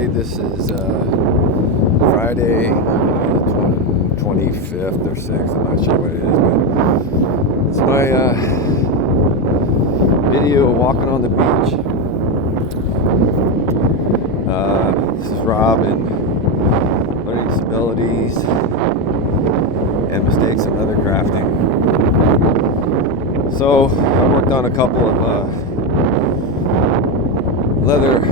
say this is Friday, 25th or 6th. I'm not sure what it is, but it's my video of walking on the beach. This is Rob and learning disabilities and mistakes in leather crafting. So I worked on a couple of leather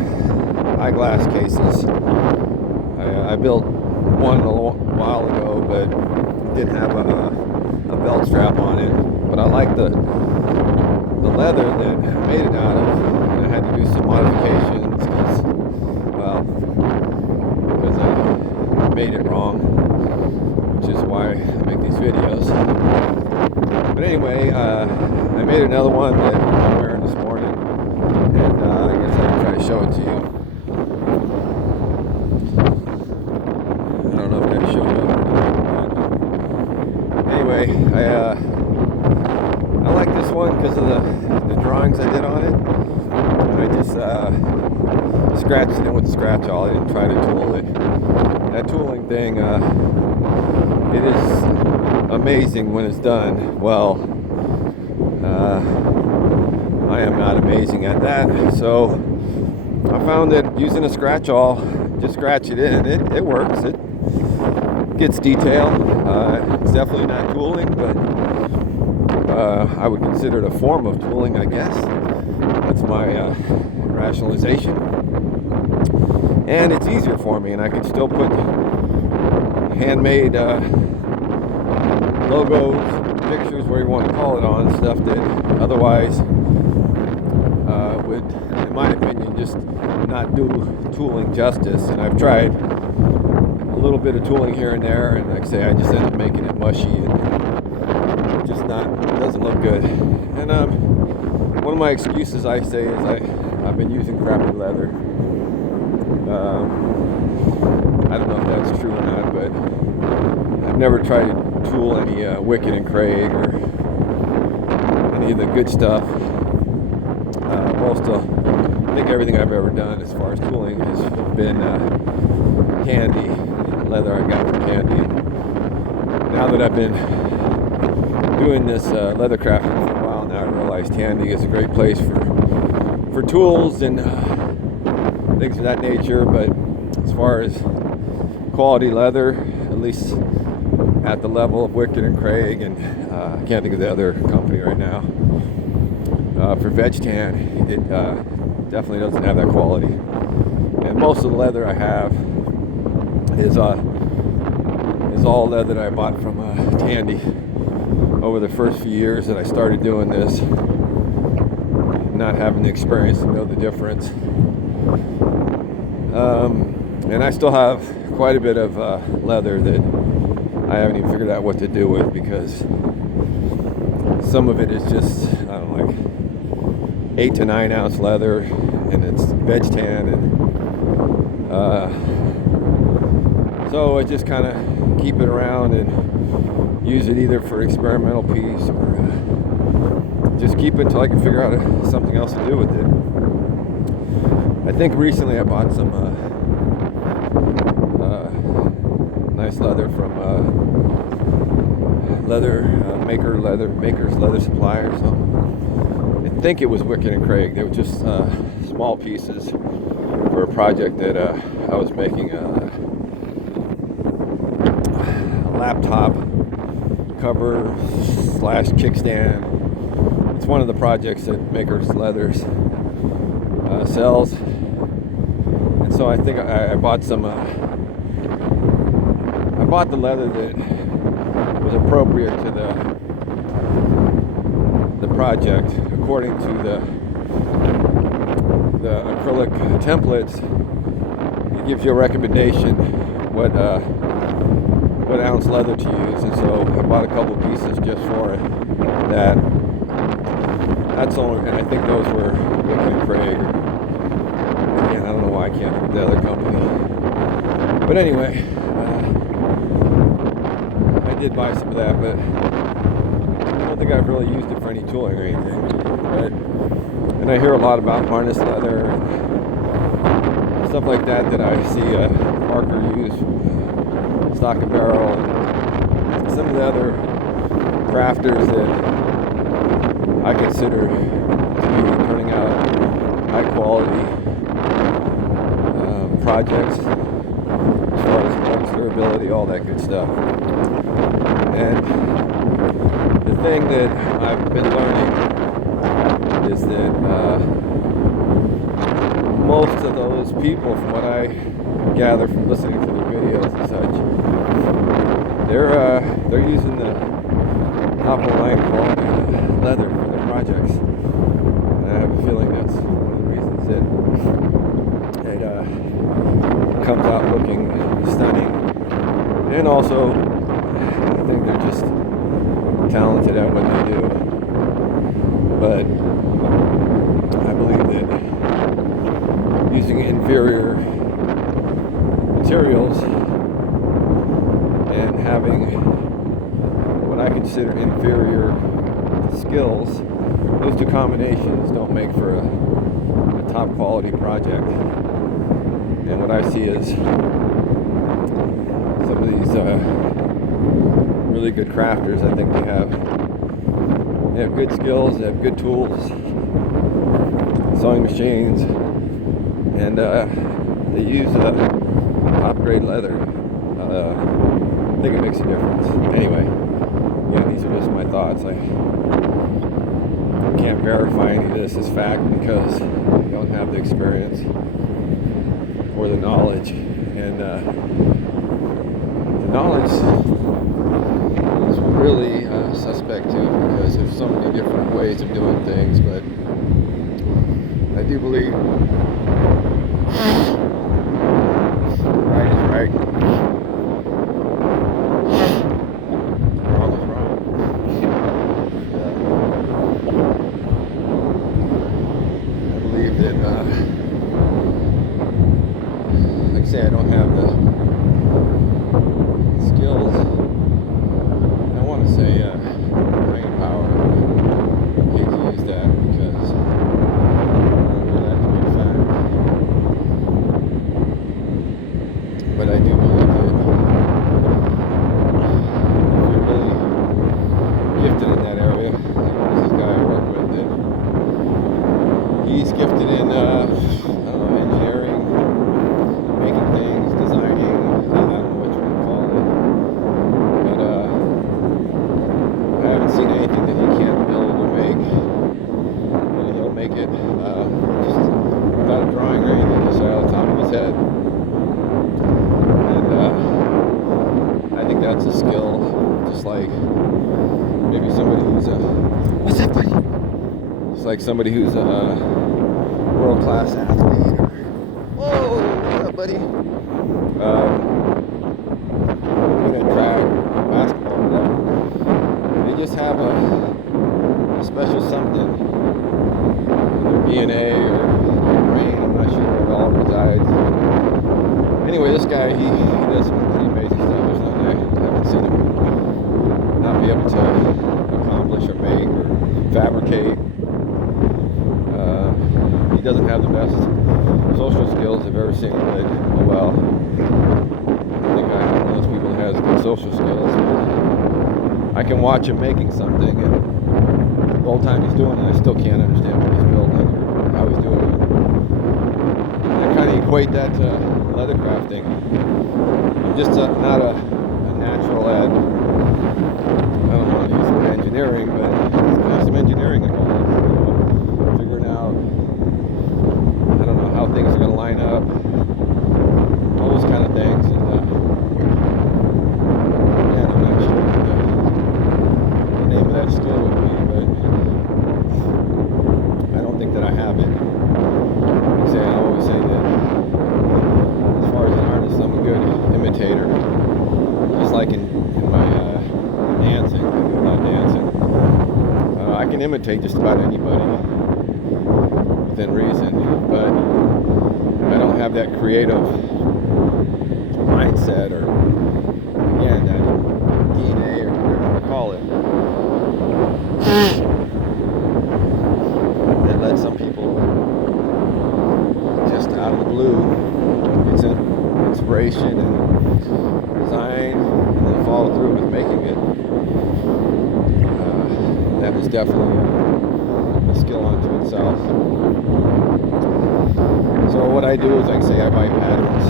eyeglass cases. I built one a while ago, but didn't have a belt strap on it. But I like the leather that I made it out of. And I had to do some modifications because I made it wrong, which is why I make these videos. But anyway, I made another one that I'm wearing this morning, and I guess I can try to show it to you. I don't know if that showed up or not. Anyway, I like this one because of the drawings I did on it. I just scratched it with the scratch awl. I didn't try to tool it. That tooling thing, it is amazing when it's done well. I am not amazing at that, so I found that using a scratch awl, just scratch it in, it works. It gets detail. It's definitely not tooling, but I would consider it a form of tooling, I guess. That's my rationalization. And it's easier for me, and I can still put handmade logos, pictures, whatever you want to call it, on stuff that otherwise would, in my opinion, just not do tooling justice. And I've tried a little bit of tooling here and there, and like I say, I just end up making it mushy and just it doesn't look good. And one of my excuses, I say, is I've been using crappy leather. I don't know if that's true or not, but I've never tried to tool any Wicked and Craig or any of the good stuff. I think everything I've ever done as far as tooling has been Candy, leather I got from Candy. Now that I've been doing this leather crafting for a while now, I realize Candy is a great place for tools and things of that nature. But as far as quality leather, at least at the level of Wicked and Craig, and I can't think of the other company right now, for veg tan, it definitely doesn't have that quality. And most of the leather I have is all leather that I bought from Tandy over the first few years that I started doing this, not having the experience to know the difference. And I still have quite a bit of leather that I haven't even figured out what to do with, because some of it is just, I don't know, like 8 to 9 ounce leather, and it's veg tan, and so I just kind of keep it around and use it either for experimental piece or just keep it until I can figure out something else to do with it. I think recently I bought some nice leather from Maker's Leather Supply or something. I think it was Wicked and Craig. They were just small pieces for a project that I was making, a laptop cover / kickstand. It's one of the projects that Maker's Leathers sells. And so I think I bought some. I bought the leather that was appropriate to the project, according to the acrylic templates. It gives you a recommendation what ounce leather to use, and so I bought a couple pieces just for it. That's only, and I think those were Wicked and Craig. Again, I don't know why I can't think of the other company. But anyway, I did buy some of that, but I don't think I've really used it for any tooling or anything. But, and I hear a lot about harness leather and stuff like that that I see Parker use, stock and barrel, and some of the other crafters that I consider to be turning out high quality projects as far as durability, all that good stuff. And the thing that I've been learning is that most of those people, from what I gather from listening to the videos and such, they're using the top of the line quality leather for their projects. And I have a feeling that's one of the reasons that it comes out looking stunning. And also, I think they're just talented at what they do. But I believe that using inferior materials and having what I consider inferior skills, those two combinations don't make for a top quality project. And what I see is some of these really good crafters, I think they have good skills, they have good tools, sewing machines, and they use top grade leather. I think it makes a difference. Anyway, these are just my thoughts. I can't verify any of this as fact because I don't have the experience or the knowledge. And the knowledge is really suspect too, because there's so many different ways of doing things. But I do believe right is right, wrong is wrong. I believe that, like I say, I don't have the skills. I want to say brain power. I hate to use that because I don't know that to be a fact. But I do believe that if you're really gifted in that area, like this guy I work with, that he's gifted in engineering, making things, designing, I don't know what you would call it, but I haven't seen anything that he can't build or make. And he'll make it just without a drawing or anything, just out of the top of his head. And I think that's a skill, just like maybe somebody who's what's up, buddy? Just like somebody who's a world-class athlete, or whoa, what's up, buddy? Track, basketball, whatever. They just have a special something in their DNA or brain. I'm not sure where it all resides. Anyway, this guy, he does some pretty amazing stuff. There's nothing I haven't seen him not be able to accomplish or make or fabricate. He doesn't have the best social skills I've ever seen him, but oh well. I think I'm one of those people that has good social skills. I can watch him making something, and the whole time he's doing it, I still can't understand what he's building or how he's doing it. And I kind of equate that to leather crafting. I'm just not a natural at, I don't know how to use the word engineering, but there's some engineering involved. Figuring out, I don't know, how things are going to line up, all those kind of things. And man, I'm not sure what the name of that skill would be, but I don't think that I have it. Like I always say that as far as an artist, I'm a good imitator. Just like in my dancing, I do a lot of dancing. I can imitate just about anybody within reason, but I don't have that creative mindset, or again, that DNA, or whatever you want to call it, that lets some people just out of the blue preparation and design, and then follow through with making it. That is definitely a skill unto itself. So what I do is, like I say, I buy patterns.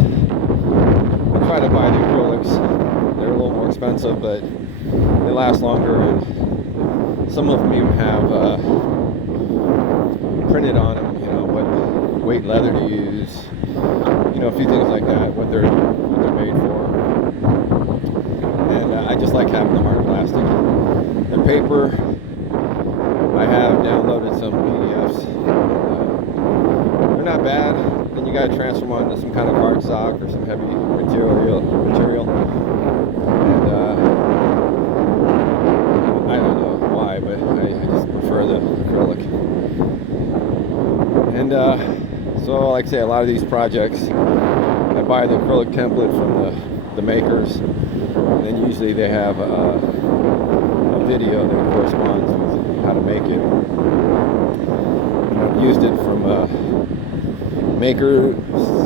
I try to buy the acrylics. They're a little more expensive, but they last longer, and some of them even have printed on them, what weight leather to use, a few things like that, what they're made for. And I just like having the hard plastic. The paper, I have downloaded some PDFs. They're not bad. Then you got to transfer them onto some kind of cardstock or some heavy material. And I don't know why, but I just prefer the acrylic. And so, like I say, a lot of these projects, I buy the acrylic template from the makers, and then usually they have a video that corresponds with how to make it. And I've used it from Maker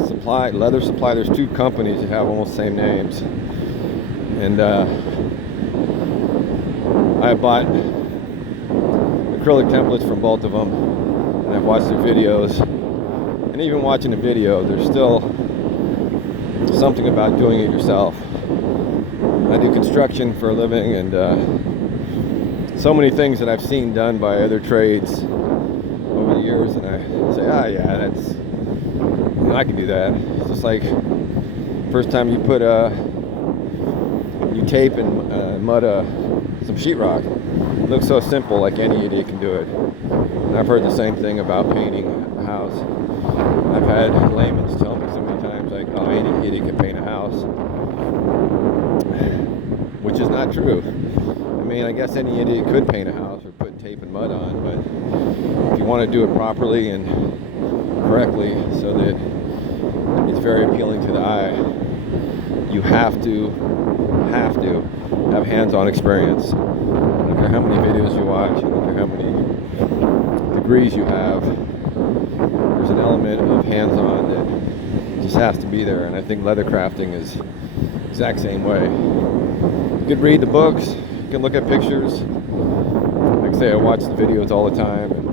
Supply, Leather Supply. There's two companies that have almost the same names, and I bought acrylic templates from both of them, and I've watched their videos. And even watching the video, there's still something about doing it yourself. I do construction for a living, and so many things that I've seen done by other trades over the years, and I say, yeah, that's, I can do that. It's just like first time you put you tape and mud some sheetrock. It looks so simple, like any idiot can do it. And I've heard the same thing about painting a house. I've had laymen tell me so many times, like, oh, any idiot can paint a house, which is not true. I mean, I guess any idiot could paint a house or put tape and mud on, but if you want to do it properly and correctly so that it's very appealing to the eye, you have to have hands-on experience. I don't care how many videos you watch, I don't care how many degrees you have, there's an element of hands-on that just has to be there, and I think leather crafting is the exact same way. You can read the books, you can look at pictures. Like I say, I watch the videos all the time, and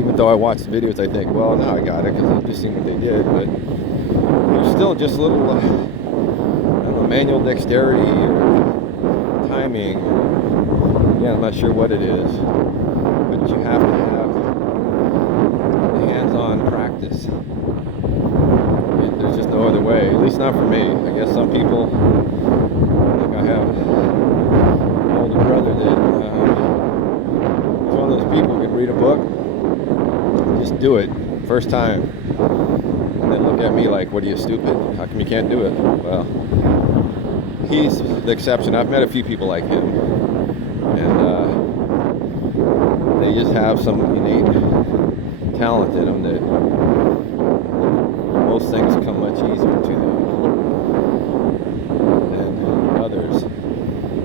even though I watch the videos, I think, well, now I got it because I've just seen what they did, but there's still just a little, I don't know, manual dexterity or timing. Yeah, I'm not sure what it is, but you have to have hands-on practice. There's just no other way, at least not for me. I guess some people, like I have an older brother that he's one of those people who can read a book, just do it, first time, and then look at me like, what are you, stupid? How come you can't do it? Well, he's the exception. I've met a few people like him, and they just have some innate talent in them that most things come much easier to them than others.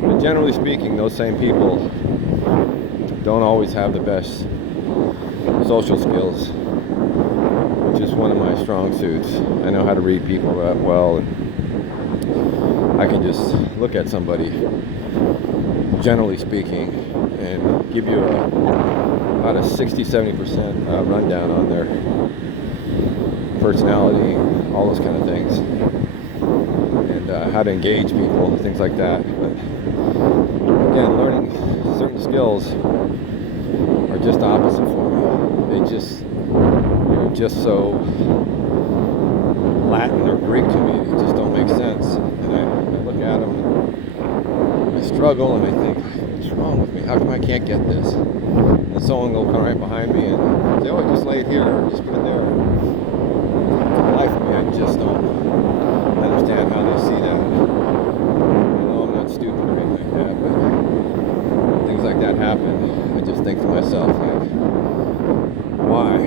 But generally speaking, those same people don't always have the best social skills, which is one of my strong suits. I know how to read people well, and I can just look at somebody, generally speaking, and give you about a 60-70% rundown on their personality, all those kind of things, and how to engage people, things like that. But again, learning certain skills are just opposite for me. They're just so Latin or Greek to me. They just don't make sense. And I look at them and I struggle, and I think, what's wrong with me? How come I can't get this? And someone will come right behind me and say, oh, just lay it here, or just put it there. For the life of me, I just don't understand how they see that. I know I'm not stupid or anything like that, but things like that happen. I just think to myself, like, why?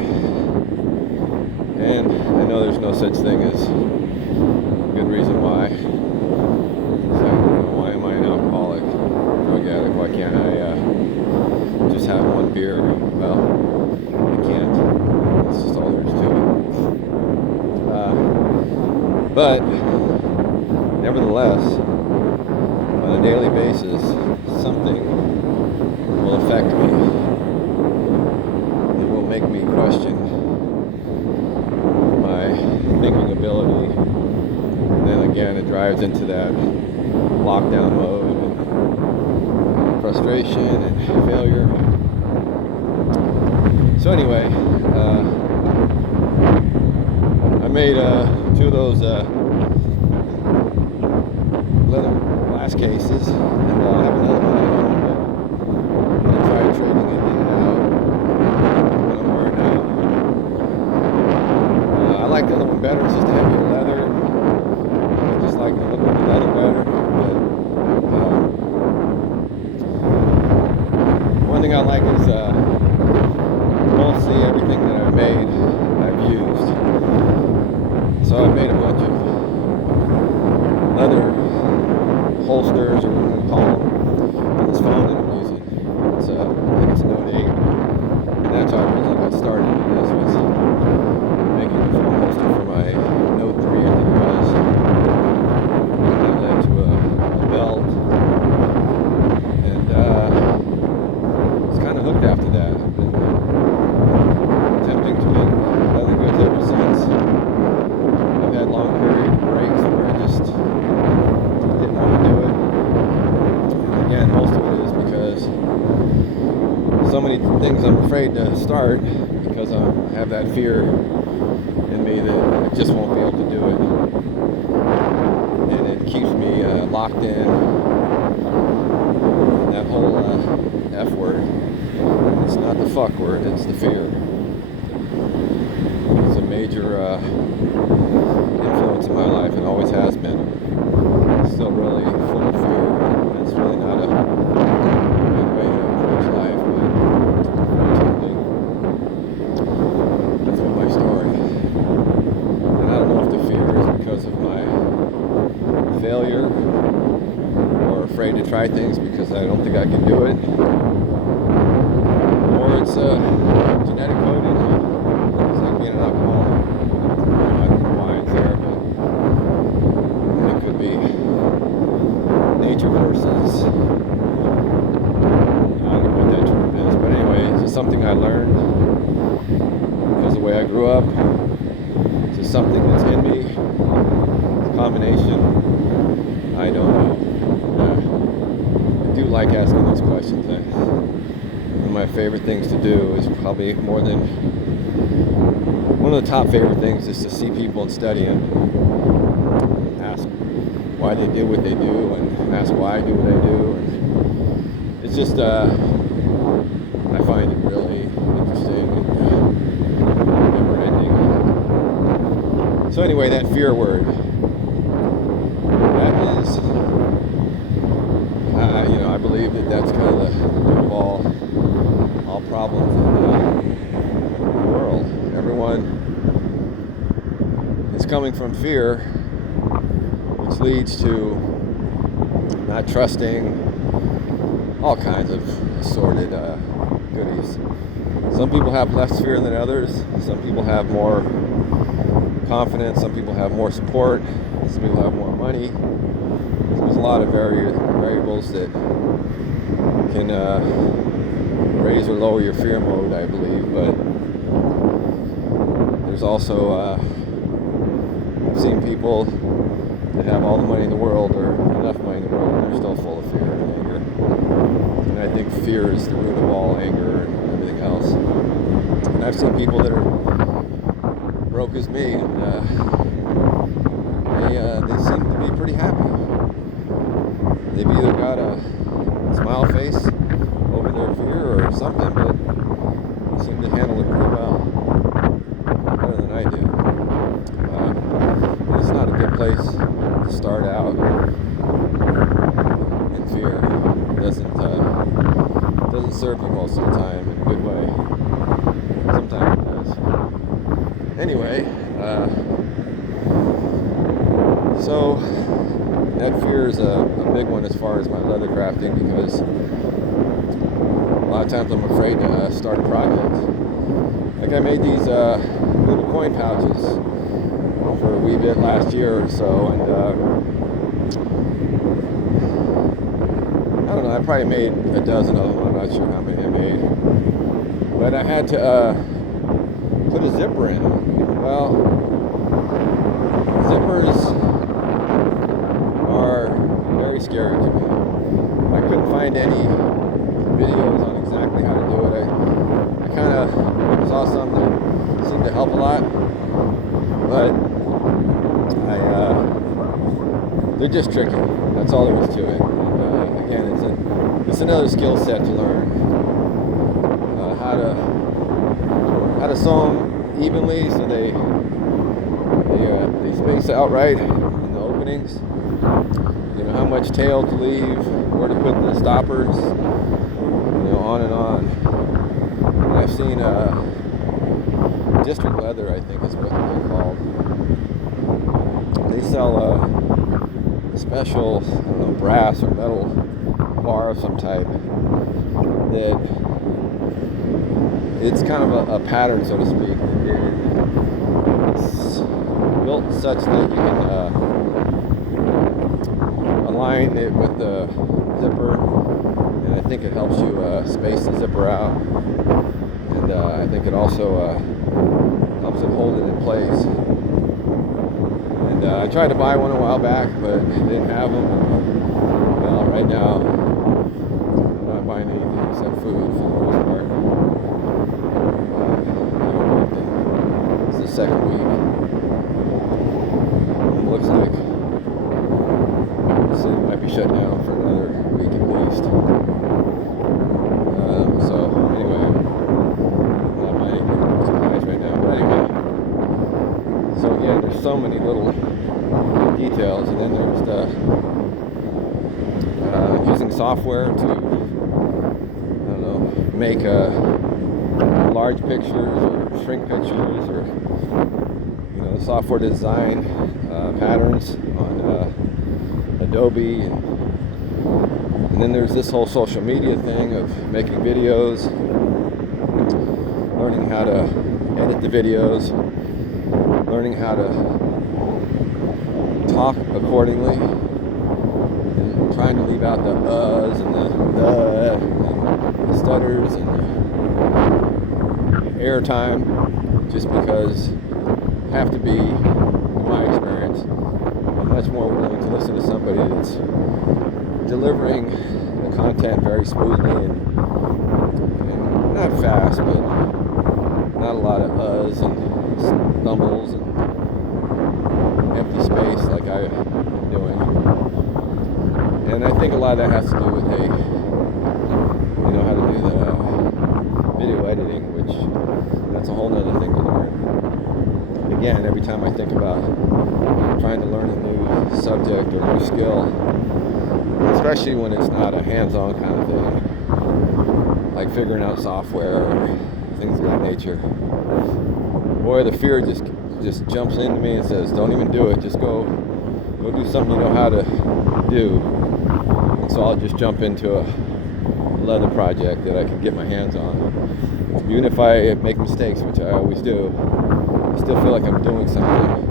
And I know there's no such thing as a good reason why. So, why am I an alcoholic, drug addict? Why can't I just have one beer? Well, I can't. That's just all there is to it. But nevertheless, on a daily basis, something will affect me. It will make me question my thinking ability. And then again, it drives into that lockdown mode and frustration and failure. So anyway, I made 2 of those leather glass cases, and I have another one at home. I'm going to try trading it in and out when I'm wearing out. I like the other one better. It's just heavier leather. I just like the look of the leather better. But one thing I like is mostly everything that I've made, I've used. So I've made a bunch of leather holsters, or what we call them, on this phone that I'm using. It's I think it's a Note 8. And that's how I originally got started in this, was making a phone holster for my Note 3, I think it was. And that led to a belt. And it's kind of hooked after that. I've been attempting to make leather goods ever since. I've had long period breaks where I just didn't want to do it. And again, most of it is because so many things I'm afraid to start, because I have that fear in me that I just won't be able to do it. And it keeps me locked in that whole F word. It's not the fuck word, it's the fear. It's a major influence in my life, and always has been. It's still really full of fear. It's really not a good way to approach life, but unfortunately, that's what my story. And I don't know if the fear is because of my failure, or afraid to try things because I don't think I can do it, or it's genetic coding. It's like being an alcoholic. I don't know why it's there, but it could be nature versus, I don't know what that term is, but anyway, it's just something I learned because of the way I grew up. It's just something that's in me. It's a combination. I don't know. I do like asking those questions. One of my favorite things to do is probably more than one of the top favorite things is to see people and study them. Ask why they do what they do, and ask why I do what I do. And it's just, I find it really interesting and never ending. So anyway, that fear word, that is, I believe that that's kind of the root of all problems in the world. Everyone is coming from fear, which leads to not trusting, all kinds of assorted goodies. Some people have less fear than others. Some people have more confidence. Some people have more support. Some people have more money. There's a lot of variables that can raise or lower your fear mode, I believe. But there's also, I've seen people that have all the money in the world, or enough money in the world, and they're still full of fear and anger. And I think fear is the root of all anger and everything else. And I've seen people that are broke as me, and they seem to be pretty happy. They've either got a smile face over their fear or something, but they seem to handle it pretty well, better than I do. It's not a good place to start out in fear. It doesn't serve you most of the time in a good way. Sometimes it does. Anyway, so that fear is a big one as far as my leather crafting, because a lot of times I'm afraid to start a project. Like I made these little coin pouches for weaving bit last year or so, and I don't know, I probably made a dozen of them. I'm not sure how many I made, but I had to put a zipper in. Well, zippers are very scary to me. I couldn't find any videos on exactly how to do it. I kind of saw some that seemed to help a lot, but they're just tricky. That's all there is to it. And, again, it's another skill set to learn. How to sew them evenly so they space out right in the openings. You know, how much tail to leave, where to put the stoppers, you know, on and on. And I've seen District Leather, I think is what they're called. They sell a special, I don't know, brass or metal bar of some type that it's kind of a pattern, so to speak. It's built such that you can align it with the zipper, and I think it helps you space the zipper out, and I think it also helps it hold it in place. And I tried to buy one a while back, but they didn't have them. Well, right now I'm not buying anything except food for the most part. It's the second week. It looks like the city might be shut down for another week at least. So anyway, I'm not buying any supplies right now. But anyway, so again, there's so many little details, and then there's the using software to, I don't know, make large pictures or shrink pictures, or you know, the software design patterns on Adobe, and then there's this whole social media thing of making videos, learning how to edit the videos, learning how to talk accordingly, and trying to leave out the uhs and the stutters and air time, just because I have to be, in my experience, I'm much more willing to listen to somebody that's delivering the content very smoothly and not fast, but not a lot of uhs and stumbles and empty space like I've been doing. And I think a lot of that has to do with how to do the video editing, which that's a whole nother thing to learn. And again, every time I think about trying to learn a new subject or new skill, especially when it's not a hands-on kind of thing, like figuring out software or things of that nature, boy, the fear just jumps into me and says, don't even do it, just go do something you know how to do. And so I'll just jump into a leather project that I can get my hands on. Even if I make mistakes, which I always do, I still feel like I'm doing something.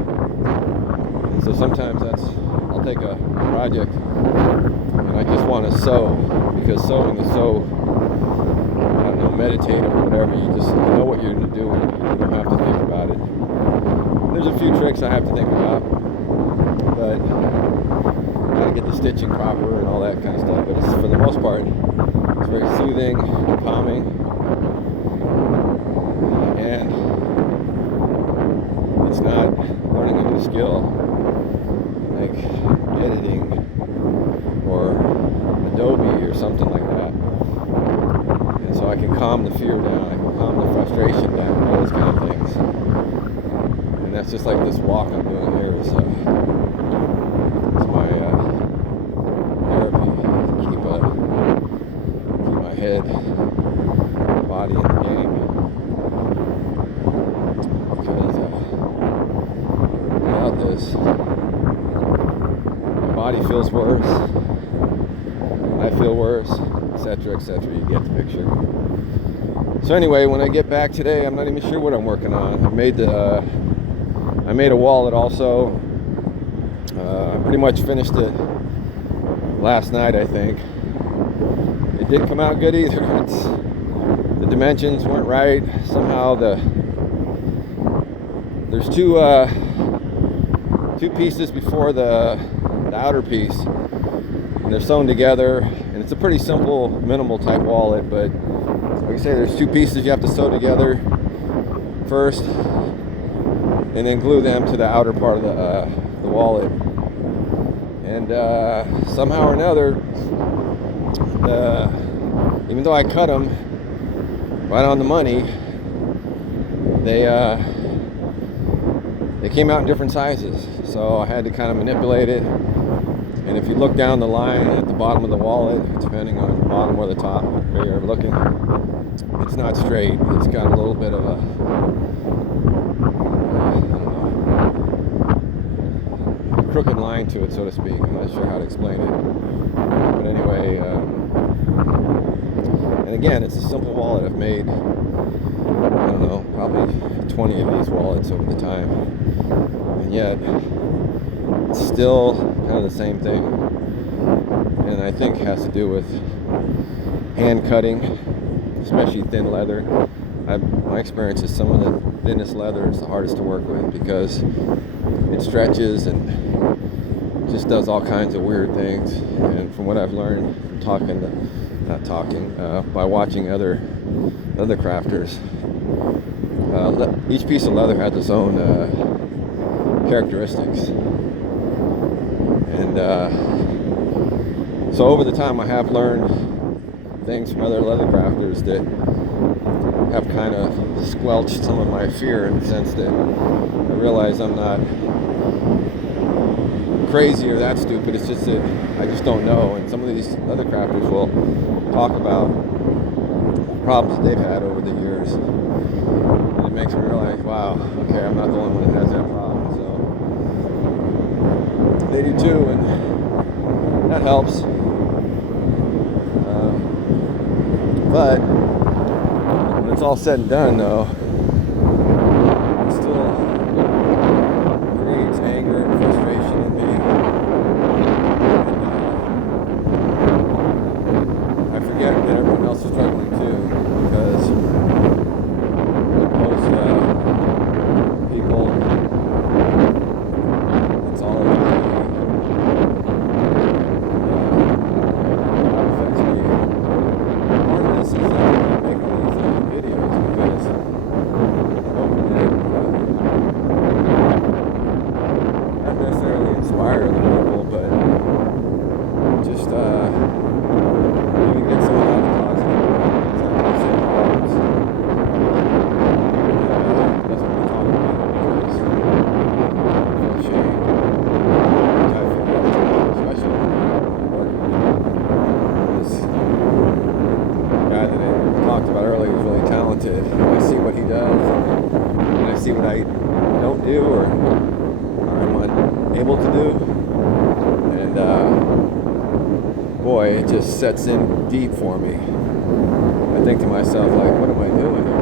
And so sometimes I'll take a project and I just want to sew, because sewing is so, I don't know, meditative or whatever. You know what you're going to do, and you don't have to think about it. There's a few tricks I have to think about, but gotta get the stitching proper and all that kind of stuff. But it's, for the most part, it's very soothing and calming, and it's not learning a new skill like editing or Adobe or something like that. And so I can calm the fear down, I can calm the frustration down, all those kind of things. And that's just like this walk I'm doing here is my therapy to keep my head, my body in the game. Because without this, my body feels worse, I feel worse, etc., etc. You get the picture. So anyway, when I get back today, I'm not even sure what I'm working on. I made the I made a wallet also. I pretty much finished it last night, I think. It didn't come out good either. The dimensions weren't right. Somehow there's two pieces before the outer piece, and they're sewn together, and it's a pretty simple, minimal type wallet, but like I say, there's two pieces you have to sew together first, and then glue them to the outer part of the wallet. And somehow or another, even though I cut them right on the money, they came out in different sizes. So I had to kind of manipulate it. And if you look down the line at the bottom of the wallet, depending on the bottom or the top where you're looking, it's not straight. It's got a little bit of a crooked line to it, so to speak. I'm not sure how to explain it. But anyway, and again, it's a simple wallet. I've made, I don't know, probably 20 of these wallets over the time. And yet, it's still kind of the same thing. And I think it has to do with hand cutting, especially thin leather. My experience is some of the thinnest leather is the hardest to work with because it stretches and just does all kinds of weird things. And from what I've learned from by watching other crafters, each piece of leather has its own characteristics. And so over the time I have learned things from other leather crafters that have kind of squelched some of my fear, in the sense that I realize I'm not crazy or that stupid. It's just that I just don't know. And some of these other crafters will talk about problems that they've had over the years, and it makes me realize, wow, okay, I'm not the only one that has that problem. So they do too, and that helps. But when it's all said and done, though, it still creates anger and frustration in me. And I forget that everyone else is struggling too, because most people, it's all about me. That affects me. Part of this is that I make all these videos because I'm hoping that not necessarily inspire other people, but just maybe get someone out of the closet and have the same problems. That's what we talk about, because I feel ashamed, which I feel all the time, especially when I'm working with this guy that I talked about earlier. He's really talented. I see what he does, and I see what I don't do or I'm unable to do, and boy, it just sets in deep for me. I think to myself, like, what am I doing here?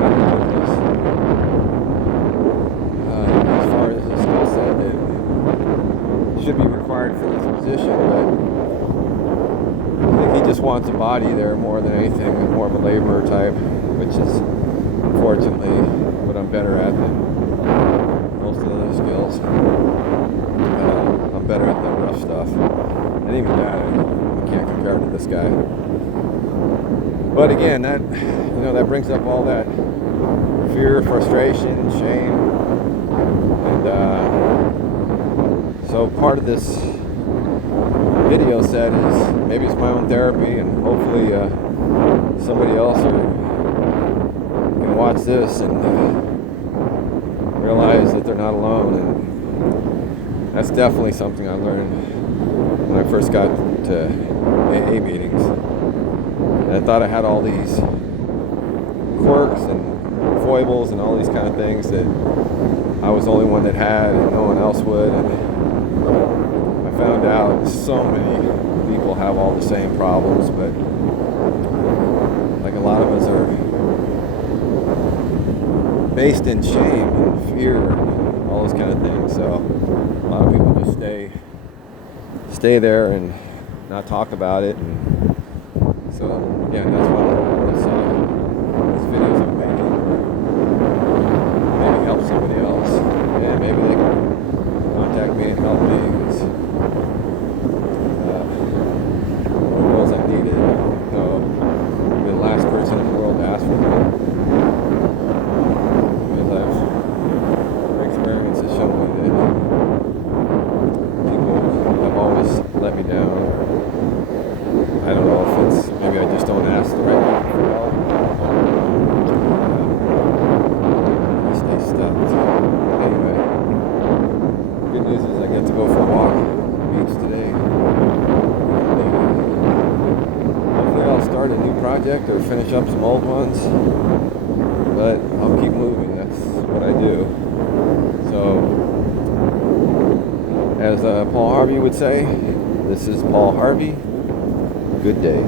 How do I do this? As far as the skill set that should be required for this position, but I think he just wants a body there more than anything, more of a laborer type, which is unfortunately what I'm better at than most of the other skills. I'm better at the rough stuff, and even that I can't compare to this guy. But again, that brings up all that fear, frustration, shame, and so part of this video set is maybe it's my own therapy, and hopefully somebody else can watch this and realize that they're not alone. And that's definitely something I learned when I first got to AA meetings. And I thought I had all these quirks and foibles and all these kind of things that I was the only one that had and no one else would. And I found out so many people have all the same problems, but like a lot of us are based in shame and fear and all those kind of things. So a lot of people just stay there and not talk about it. And so again, that's what these videos I'm making, maybe help somebody else, and maybe they can contact me and help me. Because Lord knows I need it. So I'll be the last person in the world to ask for help, because our experience has shown me that people have always let me down. I don't know if it's, maybe I just don't ask the right people for help. I stay stuck. Anyway, good news is I get to go for a walk on the beach today. Hopefully I'll start a new project or finish up some old ones, but I'll keep moving. That's what I do. So, as Paul Harvey would say, this is Paul Harvey. Good day.